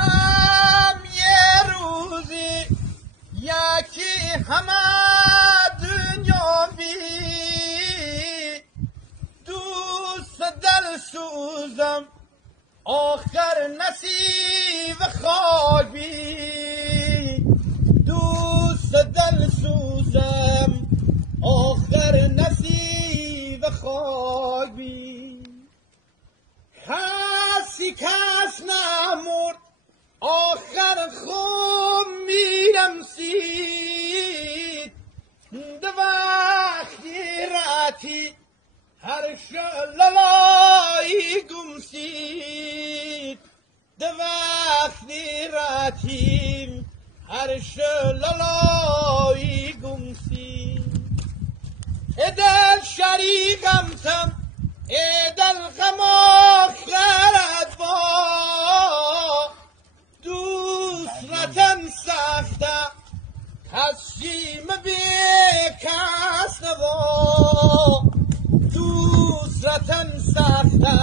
هم یه روزی یکی همه دنیا بی دوست دل سوزم آخر نصیب خاک بی دوست دل سوزم آخر نصیب خاک بی کس نمرد آخر خود میرم سید ده وقتی راتی هر شلالایی گمسید ده وقتی راتیم هر شلالایی گمسید ادل شریکم تم ادل غم آخرت با دوست رتن سخته کسیم بی کس نوا دوست رتن سخته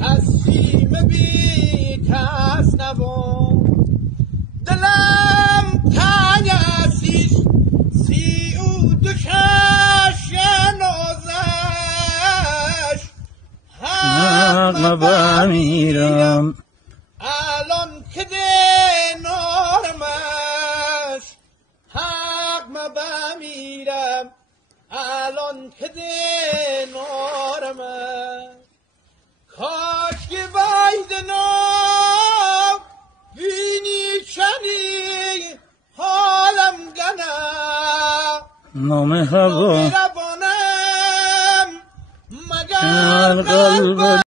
کسیم بی کس نوا دلم تنگ اسیش سی او دکش نازش حق بمیرم الان که دینارمش حق بمیرم الان که دینارمش کاش که بایدنا بینی چنی حالم گنه نام هوا ربانم مگر قلب